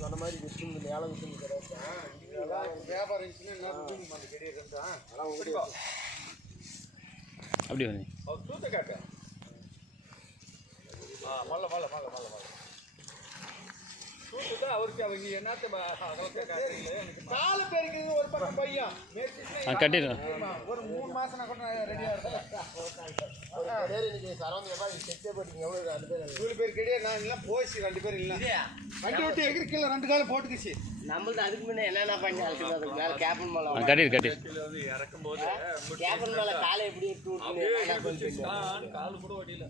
சொன்ன மாதிரி விட்டு மேலே விட்டு வியாபாரம் அப்படி வந்து தூத்த காக்க மல்ல மல்ல மல்ல மல்ல மல்ல தூத்து தான் அவருக்கு அவங்க என்னத்த கால பேருக்கு ஒரு பக்கம் பையன் கட்டிடுறேன் ஒரு 3 மாசம் கூட ரெடியா இருக்கும் செட்டே போட்டீங்க எவ்வளோ 2 பேர் 2 பேர் கிடையாது நான் எல்லாம் போச்சு 2 பேர் இல்லை வண்டி விட்டு எகிரி கீழே 2 காலம் போட்டுக்குச்சு நம்மளது அதுக்கு முன்னே என்னென்ன பண்ணி அதுக்கு மேலே கேப்பன் மேலே கட்டிடு இறக்கும் போது கேப்பன் மேலே காலை எப்படி கால் கூட வடியில